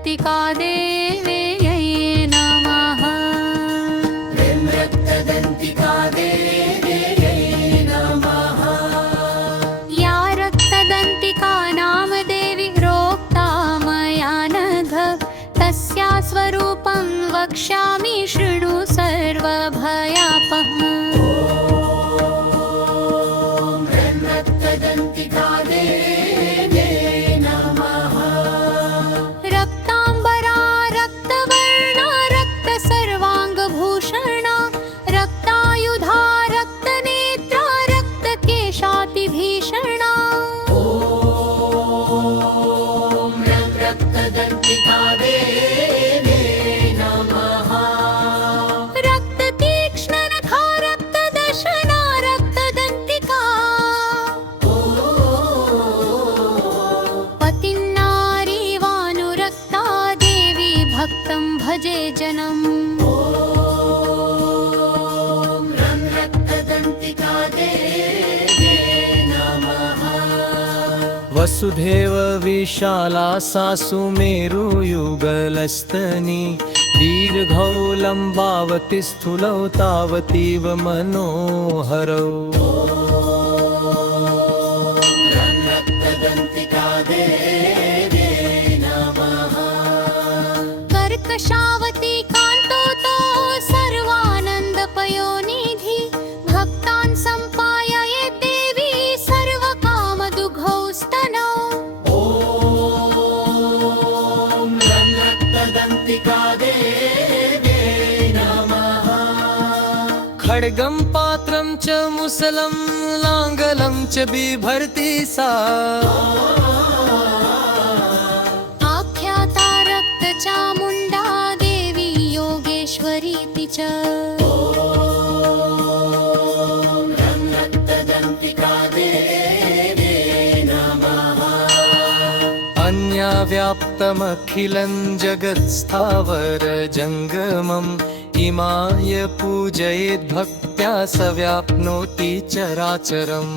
रक्तदन्तिका देव्यै नमः। रक्तदन्तिका देव्यै नमः। या रक्तदन्तिका नाम देवी रोक्ता मया नघ, तस्या स्वरूपं वक्ष्यामि शृणु सर्वभयापहम्। रक्तदन्तिका देव्यै नमः। रक्ताम्बरा रक्तवर्णा रक्तसर्वाङ्गभूषणा, रक्तायुधा रक्तनेत्रा रक्तकेशातिभीषणा। रक्तदन्तिका देव्यै नमः। रक्ततीक्ष्णनखा रक्तदशना रक्तदन्तिका, पतिन्नारीवानुरक्ता देवी भक्तं भजे जनम्। रक्तदन्तिका देव्यै नमः। वसुधैव विशाला सा सुमेरुयुगलस्तनी, दीर्घौ लम्बावती स्थूलौ तावतीव मनोहरौ। रक्तदन्तिका देव्यै नमः। कर्कशावती कान्तोतो सर्वानन्दपयोनिधि, भक्तान् सम्पायये देवी सर्वकामदुघौ स्तनौ। रक्तदन्तिका देव्यै नमः। खड्गं पात्रं च मुसलं लाङ्गलं च बिभर्ति सा, आख्याता रक्तचामुण्डा देवी योगेश्वरीति च। रक्तदन्तिका देव्यै नमः। अन्या व्याप्तमखिलं जगत्स्थावर जङ्गमम्, इमाय पूजयेद्भक्त्या स व्याप्नोति चराचरम्।